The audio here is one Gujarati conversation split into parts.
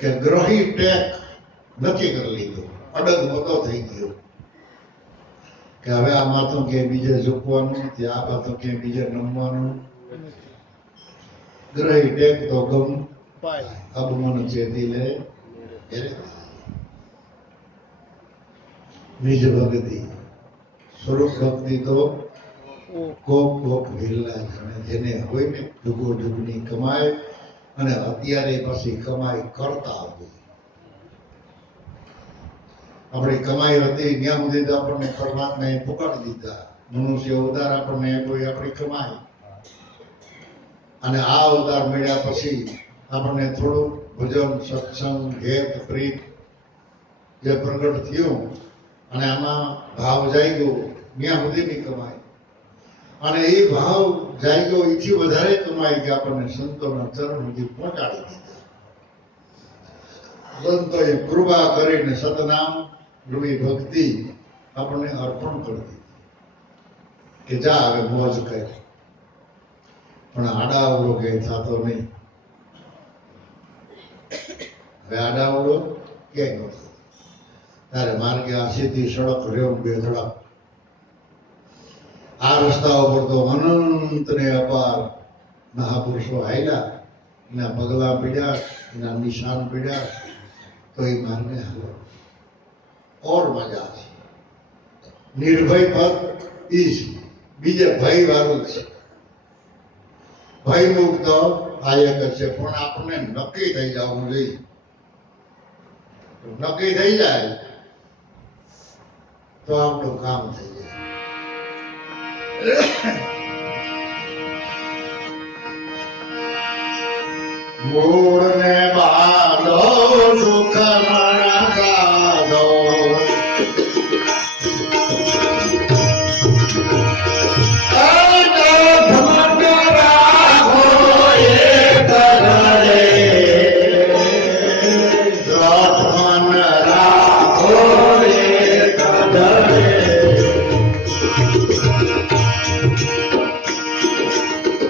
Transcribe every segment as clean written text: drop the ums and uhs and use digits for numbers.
કે ગ્રહી ટેક નક્કી કરી લીધું, અડગ મોટો થઈ ગયો કે હવે આ માથું ક્યાંય બીજે ઝૂકવાનું નથી, આ માથું ક્યાંય બીજે નમવાનું. ગ્રહી ટેક તો ગમ અબ મન ચેતી લે નિજ ભક્તિ સ્વરૂપ ભક્તિ તો કોક કોક વિરલા જેને હોય ને જુગો જુગની કમાય અને અત્યારે પછી કમાઈ કરતા હોય. આપણી કમાઈ હતી ત્યાં સુધી તો આપણને પરમાત્માએ પુકારી દીધા, મનુષ્ય અવતાર આપણને કોઈ આપણી કમાઈ, અને આ અવતાર મળ્યા પછી આપણને થોડું ભજન સત્સંગ હેત પ્રીત જે પ્રગટ થયું અને આમાં ભાવ જાગ્યો ત્યાં સુધીની કમાઈ, અને એ ભાવ જાગ્યો એથી વધારે કમાઈ કે આપણને સંતોના ચરણ સુધી પહોંચાડી દીધા. સંતોએ કૃપા કરીને સતનામ રૂપી ભક્તિ આપણને અર્પણ કરી દીધી કે જા હવે મોજ કરે. પણ આડાવડો કઈ થતો નહીં. હવે આડાવડો ક્યાંય ન થતો. ત્યારે માર્ગે આ સીધી સડક રહ્યો બે ધડક. આ રસ્તા ઉપર તો અનંત ને અપાર મહાપુરુષો આવેલા, એના પગલા પીડ્યા, એના નિશાન પીડ્યા, તો એ માર્ગે હાલો ઓર મજા છે. નિર્ભય પદ ઈ બીજે ભય વાળું છે. ભય મુક્ત આયક છે, પણ આપણને નક્કી થઈ જવું જોઈએ. નક્કી થઈ જાય તો આપણું કામ થઈ જાય. મૂળ ને બાંધો સુખ મણા સાધો,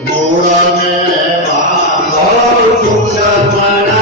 મૂળ ને બાંધો સુખ મણા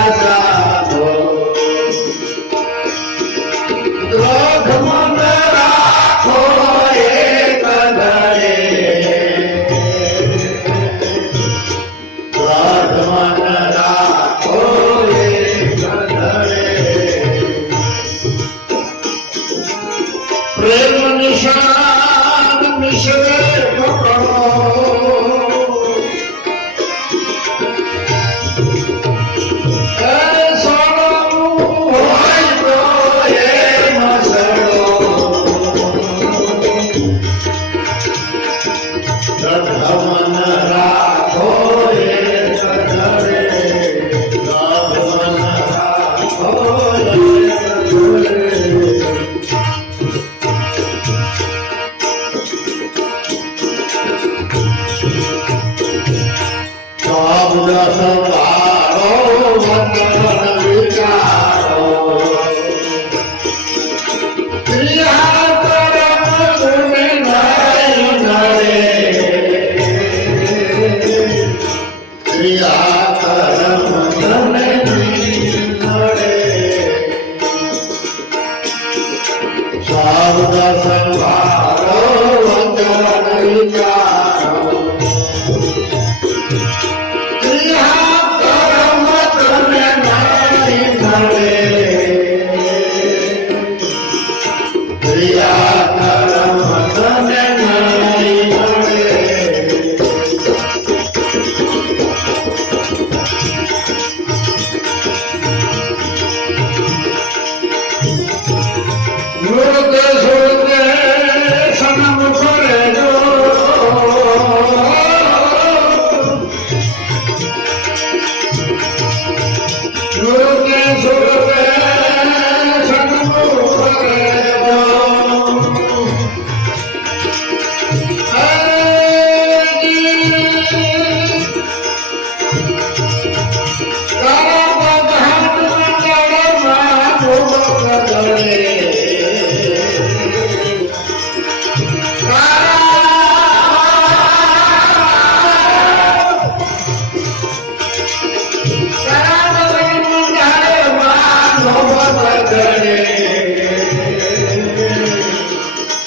કદરે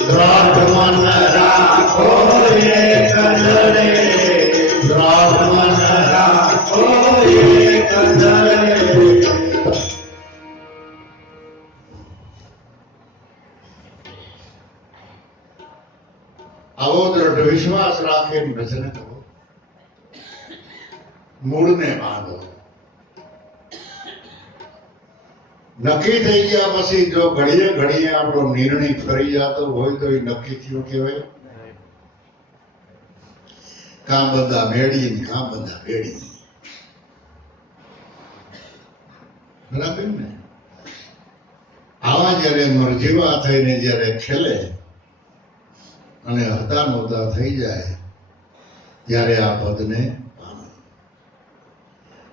દ્રઢ મન રાખો એ કદરે દ્રઢ મન રાખો એ કદરે આવો દ્રઢ વિશ્વાસ રાખીને ભજન કરો મૂળને બાંધો નક્કી થઈ ગયા પછી જો ઘડીએ ઘડીએ આપણો નિર્ણય ફરી જતો હોય તો એ નક્કી થયું કહેવાય કામ બધા મેળી કામ બધા મેળી બરાબર ને આવા જયારે મરજીવા થઈને જયારે ખેલે અને હતા નહોતા થઈ જાય ત્યારે આ પદને પામે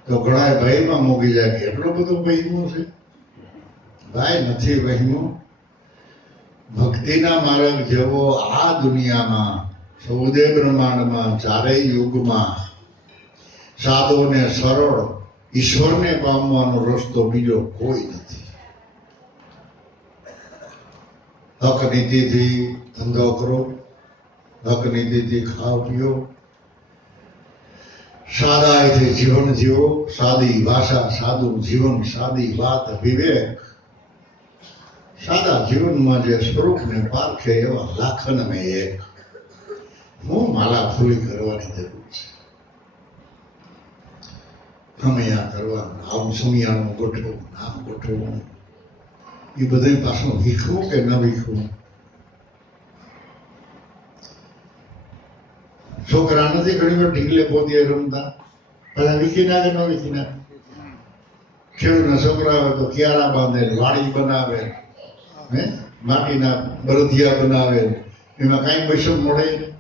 તો ઘણા ભયમાં મૂકી જાય કે એટલો બધો વહેમું છે ભાઈ નથી વહેમું ભક્તિના માર્ગ જેવો આ દુનિયામાં ચૌદે બ્રહ્માંડમાં ચારેય યુગમાં સાદો ને સરળ ઈશ્વરને પામવાનો રસ્તો બીજો કોઈ નથી હક નીતિથી ધંધો કરો હક નીતિથી ખાઓ પીઓ સાદાઈથી જીવન જીવો સાદી ભાષા સાદું જીવન સાદી વાત વિવેક સાદા જીવનમાં જે સ્વરૂપને પારખે એવા લાખન મેં એક હું માલા ફૂલી કરવાની જરૂર છે ખમૈયા કરવાનું આમ સુમિયાનું ગોઠવું નામ ગોઠવવું એ બધું પાછું વીખવું કે ન વીખવું છોકરા નથી ઘણી વાર ઢીંગલે પોતીએ રમતા બધા વીખી નાખે ન વીખી નાખે ખેડૂતના છોકરા હોય તો ક્યારા બાંધે વાડી બનાવે હે માટીના બરધિયા બનાવે એમાં કાંઈ પૈસો મળે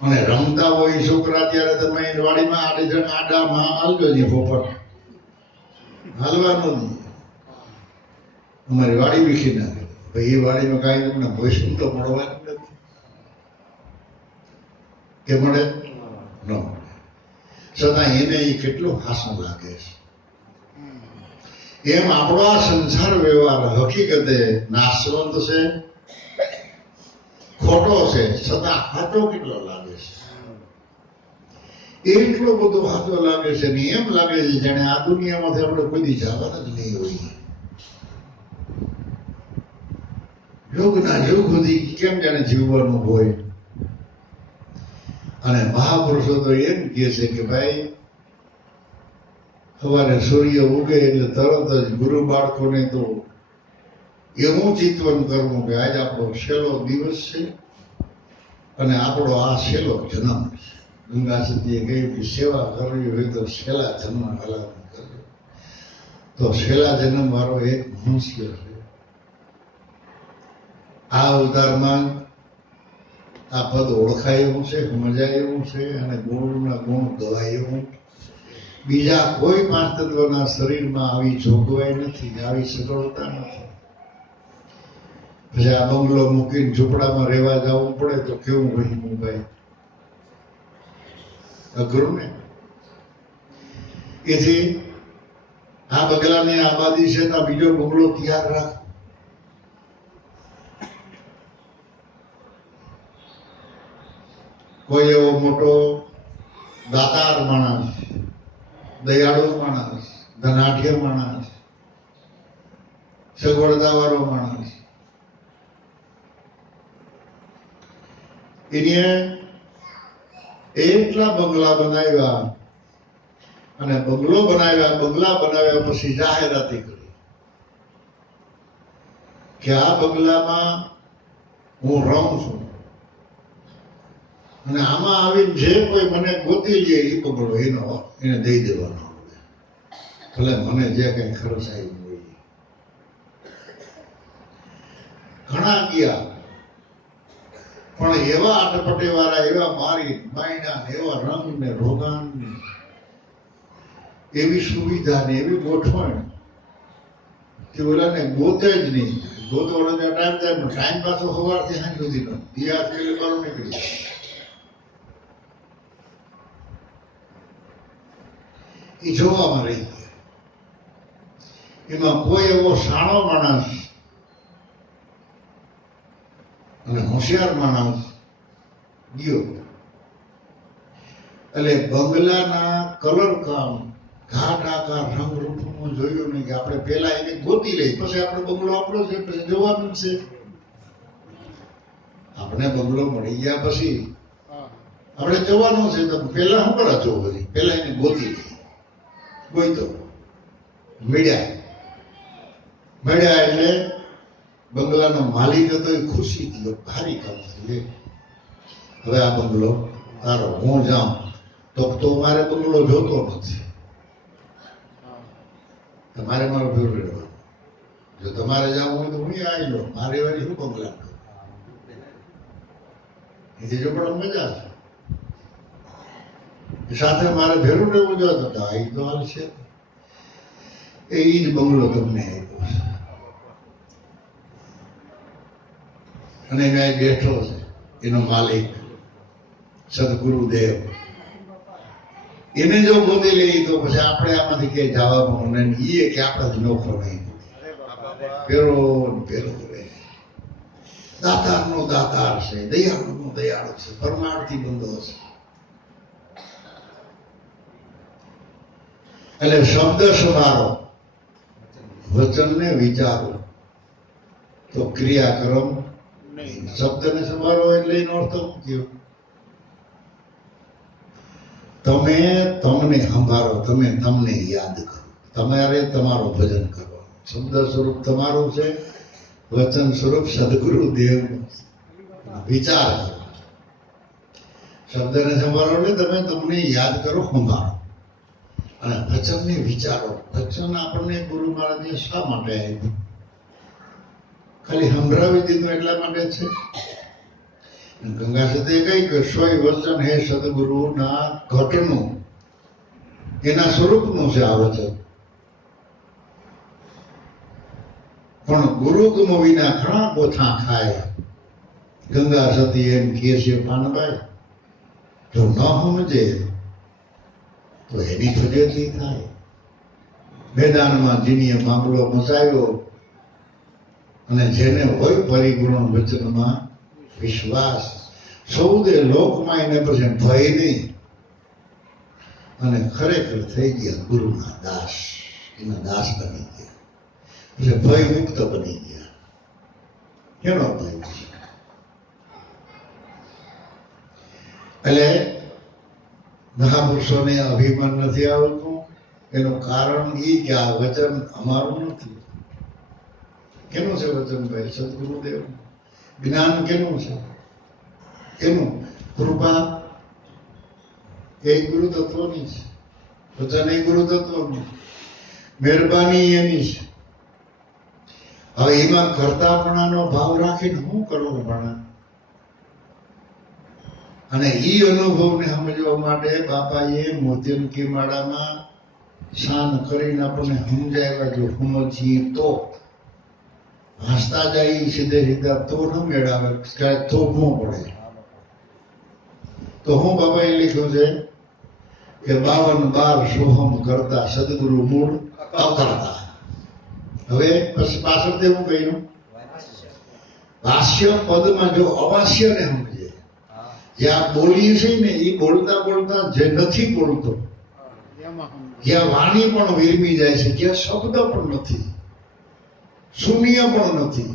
અને રમતા હોય છોકરા ત્યારે તમે વાડીમાં આડામાં હાલજો ને પોપટ હાલવાનું નહીં અમારી વાડી વીખી નાખે ભાઈ એ વાડીમાં કાંઈ તમને પૈસો તો મળવાનું નથી કે મળે ન મળે છતાં એને એ કેટલું હાસું લાગે છે એમ આપણો આ સંસાર વ્યવહાર હકીકતે નાશવંત છે ખોટો છે છતાં હાથો કેટલો લાગે છે એટલો બધો હાથો લાગે છે ને એમ લાગે છે જાણે આ દુનિયામાંથી આપણે કોઈ દી જવાના જ નહીં હોઈએ યોગના યોગ સુધી કેમ જાણે જીવવાનું હોય અને મહાપુરુષો તો એમ કહે છે કે ભાઈ સવારે સૂર્ય ઉગે એટલે તરત જ ગુરુ બાળકોને તો એવું ચિંતન કરવું કે આજે આપણો છેલ્લો દિવસ છે અને આપણો આ છેલ્લો જન્મ છે ગંગા સતીએ કહ્યું કે સેવા કરવી હોય તો છેલ્લા જન્મ હલાવી કરજો તો છેલ્લા જન્મ વાળો એક મનુષ્ય છે આ અવતારમાં આ પદ ઓળખાય એવું છે સમજાય એવું છે અને ગુણના ગુણ ગવાય એવું બીજા કોઈ પાંચ તત્વના શરીરમાં આવી જોગવાઈ નથી આવી સગવડતા નથી પછી આ બંગલો મૂકીને ઝૂંપડામાં રહેવા જવું પડે તો કેવું વહીમું ભાઈ અઘરું ને એથી આ બંગલાની આબાદી છે તો બીજો બંગલો તૈયાર રાખ કોઈ એવો મોટો દાતાર માણસ દયાળુ માણસ ધનાઢ્ય માણસ સગવડતા વાળો માણસ એને એટલા બંગલા બનાવ્યા અને બંગલા બનાવ્યા પછી જાહેરાતી કરી કે આ બંગલામાં હું રહું છું અને આમાં આવીને જે કોઈ મને ગોતી લે એ બંગલો એને દઈ દેવાનો ભલે મને જે કઈ ખર્ચ આવ્યું હોય ઘણા ગયા પણ એવા અટપટે વાળા એવા મારી બાયણા એવા રંગ ને રોગાન એવી સુવિધા ને એવી ગોઠવણ કે ઓલાને ગોતે જ નહીં ગોતવાનો ટાઈમ પાછો સવારથી સાંજ સુધીનો દિયા પેલે બારું નીકળી એ જોવામાં રહી ગયા એમાં કોઈ એવો સાણો માણસ અને હોશિયાર માણસ ગયો એટલે બંગલાના કલર કામ ઘાટ આકાર રંગ રૂપનું જોયું નહીં કે આપણે પેલા એને ગોતી લઈ પછી આપણે બંગલો આપણો છે પછી જોવાનું છે. આપણે બંગલો મળી ગયા પછી આપણે જવાનું છે તો પેલા શું કરવા જવું બધી પેલા એને ગોતી લઈ ગોઈતો મળ્યા એટલે બંગલાનો માલિક હતો એ ખુશી થયો ભારી કામ થયું. હવે આ બંગલો તારો હું જાઉં તો મારે બંગલો જોતો નથી, તમારે મારો ભેરું રહેવાનું. જો તમારે જવું હોય તો હું આવી લો, મારે વાળી શું બંગલા એથી જો પણ મજા છે સાથે મારે ભેરું રહેવું જોઈએ તો આવી તો હાલ છે. એ જ બંગલો તમને આપ્યો છે અને મેં બેઠો છે એનો માલિક સદગુરુદેવ. એને જો ગોતી લઈ તો પછી આપણે આમાંથી ક્યાંય જવાનું નહીં. એ કે આપણાથી નોખો નહીં, પેલો રહે. દાતારનો દાતાર છે, દયાળુનો દયાળુ છે, પરમાર્થી બંધો છે. એટલે શબ્દ સંભાળો, વચનને વિચારો તો ક્રિયાક્રમ નહીં. શબ્દને સંભાળો એટલે એનો અર્થ શું થયો? તમે તમને સંભાળો, તમે તમને યાદ કરો, તમારે તમારું ભજન કરવાનું. શબ્દ સ્વરૂપ તમારું છે, વચન સ્વરૂપ સદગુરુદેવનું. વિચાર કરો, શબ્દને સંભાળો એટલે તમે તમને યાદ કરો, સંભાળો. અને વચનને વિચારો. વચન આપણને ગુરુ મહારાજે શા માટે આપ્યું? ખાલી સંભળાવી દીધું એટલા માટે છે. ગંગા સતે કઈ કે સોય વચન હે સદગુરુના ઘટનું, એના સ્વરૂપનું છે આ વચન. પણ ગુરુ ગમ વિના ઘણા ગોથા ખાય. ગંગા સતી એમ કહે છે પાનભાઈ, જો ન સમજે તો એની ફજેતી થાય. મેદાનમાં જીનીએ મામલો મચાવ્યો અને જેને હોય પરિપૂર્ણ વચનમાં વિશ્વાસ, સૌદે લોકમાં એને પછી ભય નહીં અને ખરેખર થઈ ગયા ગુરુના દાસ. એના દાસ બની ગયા એટલે ભય મુક્ત બની ગયા. કેનો ભય? એટલે મહાપુરુષોને અભિમાન નથી આવતું. એનું કારણ એ કે આ વચન અમારું નથી. કેનું છે વચન ભાઈ? સદગુરુદેવ. જ્ઞાન કેનું છે? એનું કૃપા એ ગુરુ તત્વની છે, વચન એ ગુરુ તત્વનું, મહેરબાની એની છે. હવે એમાં કરતાપણાનો ભાવ રાખીને શું કરવું ભણા? અને ઈ અનુભવને સમજવા માટે બાપાએ મોતીનકી માળામાં શાન કરીને આપણને સમજાવ્યા. જો સમજીએ તો વાંચતા જાય સીધે સીધા તો ન મેળાવે, ક્યારેક થોભવું પડે. તો હું બાપાએ લખ્યું છે કે 52 સોહમ કરતા સદગુરુ મૂળ અકર્તા. હવે પછી પાછળથી હું કહ્યું, ભાષ્ય પદમાં જો અવાસ્ય ને સમજે, જ્યાં બોલીએ છે ને એ બોલતા બોલતા જે નથી બોલતો, જ્યાં વાણી પણ વિરમી જાય છે, જ્યાં શબ્દ પણ નથી, શૂન્ય પણ નથી,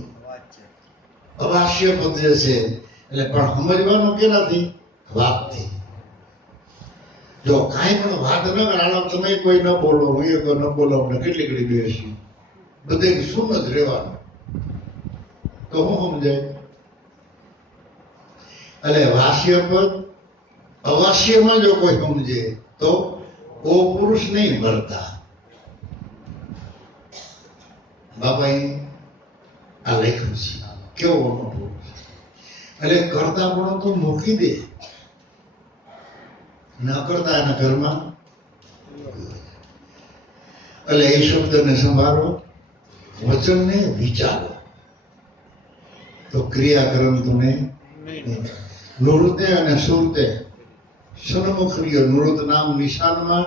અવાસ્ય પદ જે છે. એટલે પણ સમજવાનું કેનાથી? વાતથી. જો કાંઈ પણ વાત ન કરાવો, તમે કોઈ ન બોલો, હું એક ન બોલો, આપણે કેટલી ઘડી બેસી બધે શું જ રહેવાનું, તો હું સમજાય? એટલે વાસ્ય પદ અવાસ્યમાં જો કોઈ સમજે તો ઓ પુરુષ નહીં મળતા. બાપાએ આ લખ્યું છે. કેવો પુરુષ? એટલે કરતા પણ તો મૂકી દે, ન કરતા એના ઘરમાં. એટલે એ શબ્દને સંભાળો, વચનને વિચારો તો ક્રિયાક્રમ તમે નૃત્ય અને સુરતે સન્મુખ રહ્યો. નૃત નામ નિશાનમાં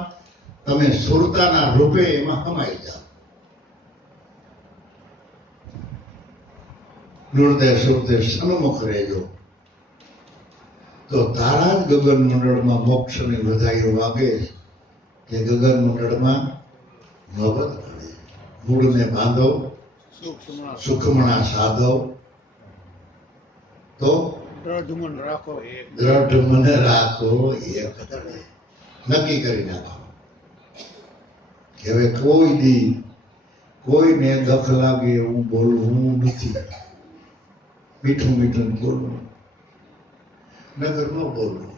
તમે સુરતાના રૂપે એમાં સમાઈ જાઓ. નૃત્ય સુરતે સન્મુખ રહેજો, તો તારા જ ગગન મંડળમાં મોક્ષની વધાઈઓ વાગે કે ગગન મંડળમાં નોબત ઘડે. મૂળને બાંધો, સુખમણા સાધો, તો દ્રઢ મન રાખો. એક કરે નક્કી કરી નાખો કે હવે કોઈ દી કોઈને દખ લાગે એવું બોલવું નથી. મીઠું મીઠું બોલવું, નગર ન બોલવું.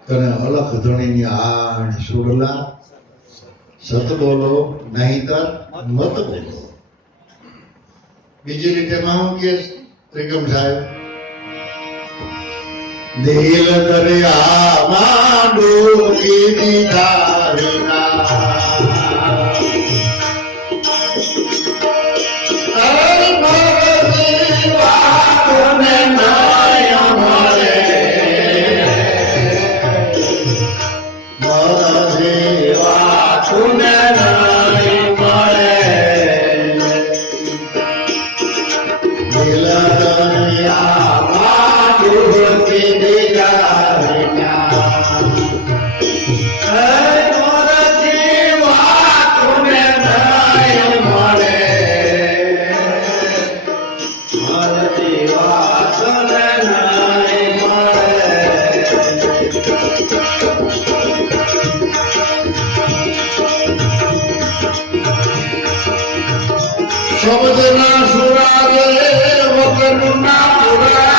તને અલખ ધણીની આણ સુડલા, સત બોલો નહીતર મત બોલો. બીજી રીતે માં હું કે ત્રિકમ સાહેબ, દિલ દરિયામાં ડૂબી દીધા વિના શબ્દના સુરા રે વગરના પુરા,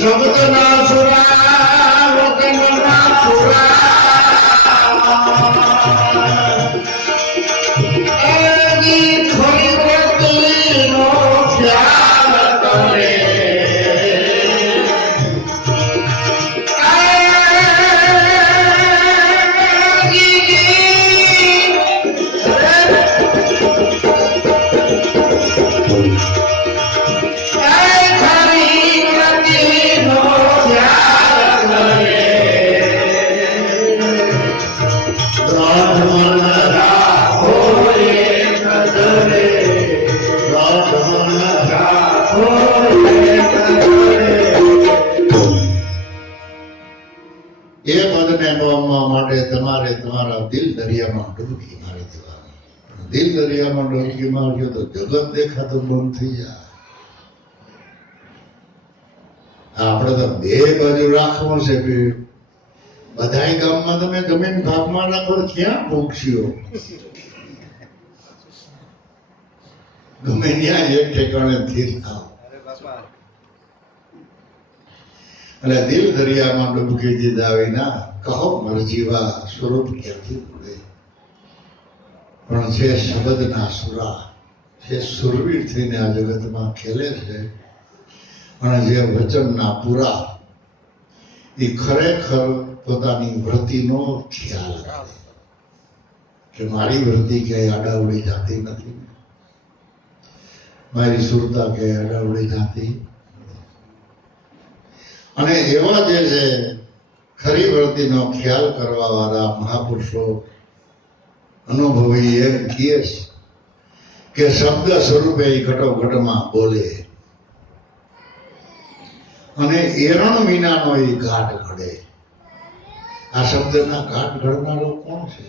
શબ્દના સુરા વગરના પુરા. એની ખરી વ્રતિનો ખ્યાલ કરે, એ પદને પામવા માટે તમારે તમારા દિલ દરિયામાં ડૂબકી મારી દેવાની. દિલ દરિયામાં ડૂબકી મારજો તો જગત દેખાતું બંધ થઈ જાય. આપણે તો બે બાજુ રાખવું છે કે બધાય ગામમાં તમે જમીન ભાગમાં નાખો તો ક્યાં ભૂખશીઓ? ગમે ત્યાં એક ઠેકાણે સ્થિર થાવ. એટલે દિલ દરિયામાં ડૂબકી દીધા વિના કહો મરજીવા સ્વરૂપ ક્યાંથી મળે. પણ જે શબ્દના સુરા, જે સુરવીર થઈને આ જગતમાં ખેલે છે, અને જે વચનના પૂરા, એ ખરેખર પોતાની વૃત્તિનો ખ્યાલ રાખે કે મારી વૃત્તિ ક્યાંય આડાવડી જાતી નથી, મારી સુરતા ક્યાંય આડાવડી જાતી. અને એવા જે છે ખરી વૃત્તિનો ખ્યાલ કરવા વાળા મહાપુરુષો અનુભવી એમ કહે છે કે શબ્દ સ્વરૂપે ઘટોઘટમાં બોલે અને એરણ વિનાનો એ ઘાટ ઘડે. આ શબ્દના ઘાટ ઘડનારો કોણ છે?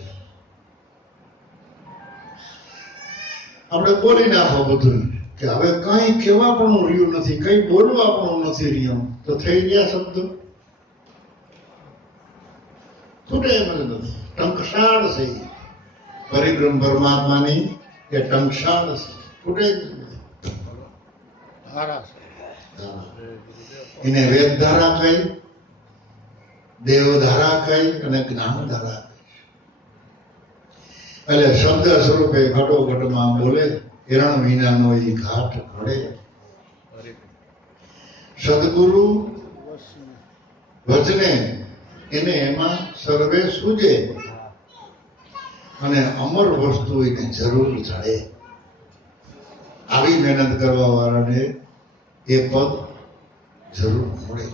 આપણે બોલી નાખો બધું કે હવે કઈ કહેવા પણ રહ્યું નથી, કઈ બોલવા પણ નથી રહ્યું, તો થઈ ગયા શબ્દ તૂટે એમ જ નથી. ટંકશાળ છે પરિબ્રહ્મ પરમાત્માની, એ ટંકશાળ છે, તૂટે જ નથી. એને વેદધારા કહી, દેવધારા કહી અને જ્ઞાનધારા કહી. એટલે શબ્દ સ્વરૂપે ઘટોઘટમાં બોલે, હિરણ વિનાનો એ ઘાટ ઘડે. સદગુરુ વચને એને એમાં સર્વે સૂજે અને અમર વસ્તુ એને જરૂર જડે. આવી મહેનત કરવા વાળાને એ પદ જરૂર મળે.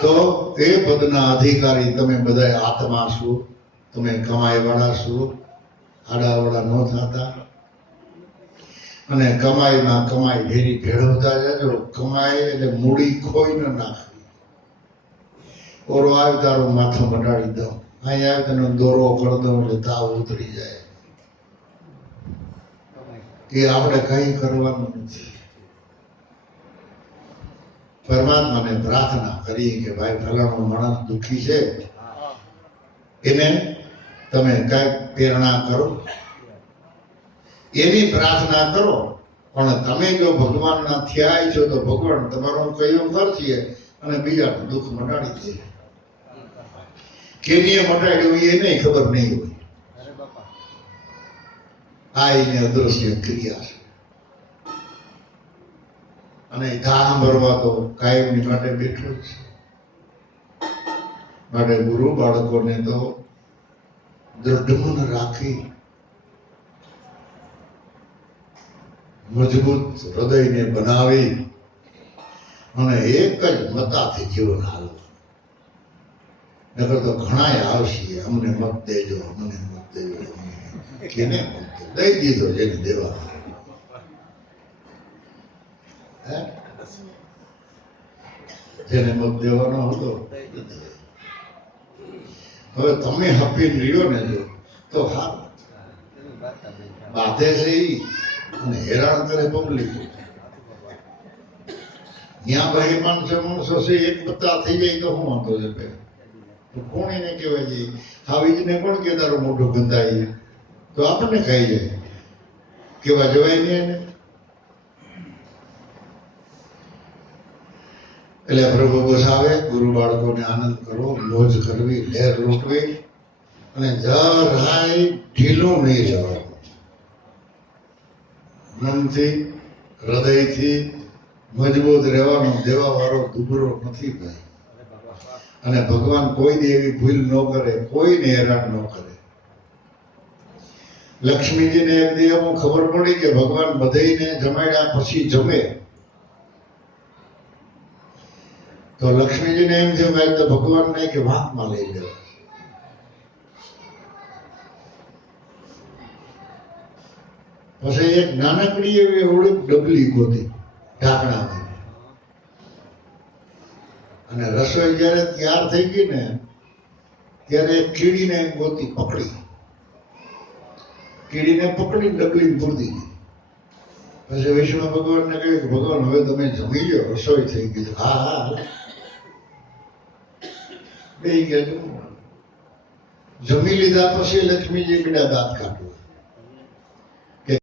તો એ પદના અધિકારી તમે બધા આત્મા છો, તમે કમાઈ વાળા છો, આડાવાળા ન થતા, અને કમાઈમાં કમાઈ ભેરી ભેળવતા જજો. કમાઈ એટલે મૂડી ખોઈ ન નાખવી. ઓરો આવે તારું માથું મટાડી દઉં, અહીં આવે તને દોરો કરી દઉં એટલે તાવ ઉતરી જાય. એ આપણે કઈ કરવાનું નથી. પરમાત્માને પ્રાર્થના કરી કે ભાઈ ફલાણો માણસ દુઃખી છે, એને તમે કઈક પ્રેરણા કરો, એની પ્રાર્થના કરો. પણ તમે જો ભગવાનના થયા છો તો ભગવાન તમારું કયું કરશે અને બીજાનું દુઃખ મટાડી દે. કેનીએ મટાડ્યું એને ખબર નહીં હોય. આ એને અદ્રશ્ય ક્રિયા છે. અને ધામ ભરવા તો કાયમની માટે બેઠો છે. માટે ગુરુ બાળકોને તો દ્રઢ રાખી મજબૂત હૃદયને બનાવી અને એક જ મતાથી જીવન હાલવું. નકર તો ઘણા આવશે, અમને મત દેજો, અમને મત દેજો. કેને દઈ દીધો જેને દેવા. જેને મત દેવાનો હતો. હવે તમે હપીને રહ્યો ને જો તો હારું. બાધે છે ઈ અને હેરાન કરે પબ્લિક. ત્યાં ભાઈ માણસો છે એક પત્તા થઈ જાય તો શું વાંધો છે? કોણ એને કહેવાય છે? હાવીજને કોણ કે તારું મોઢું ગંધાય તો આપણને ખાઈ જાય. કેવા જવાય નહીં એને. એટલે પ્રભુ બસાવે ગુરુ બાળકોને આનંદ કરો, મોજ કરવી, લહેર લૂંટવી અને જરાય ઢીલું નહીં જવાનું. મનથી હૃદયથી મજબૂત રહેવાનો. દેવા વાળો દુબળો નથી ભાઈ. અને ભગવાન કોઈ દી એવી ભૂલ ન કરે, કોઈને હેરાન ન કરે. લક્ષ્મીજીને એક દી અમુક ખબર પડી કે ભગવાન બધાઈને જમાડ્યા પછી જમે, તો લક્ષ્મીજીને એમ થયું કે ભગવાનને કે વાંકમાં લઈ લેવા. પછી એક નાનકડી એવી ઓળખ ડબલી ગોતી ઢાંકણામાં, અને રસોઈ જયારે તૈયાર થઈ ગઈ ને ત્યારે એક કીડીને ગોતી પકડી. કીડીને પકડી ડબલી પૂરતી ગઈ. પછી વિષ્ણુ ભગવાનને કહ્યું કે ભગવાન હવે તમે જમી લો, રસોઈ થઈ ગઈ. હા હા બે ગયા. જમી લીધા પછી લક્ષ્મીજી બીડા દાંત કાઢવા.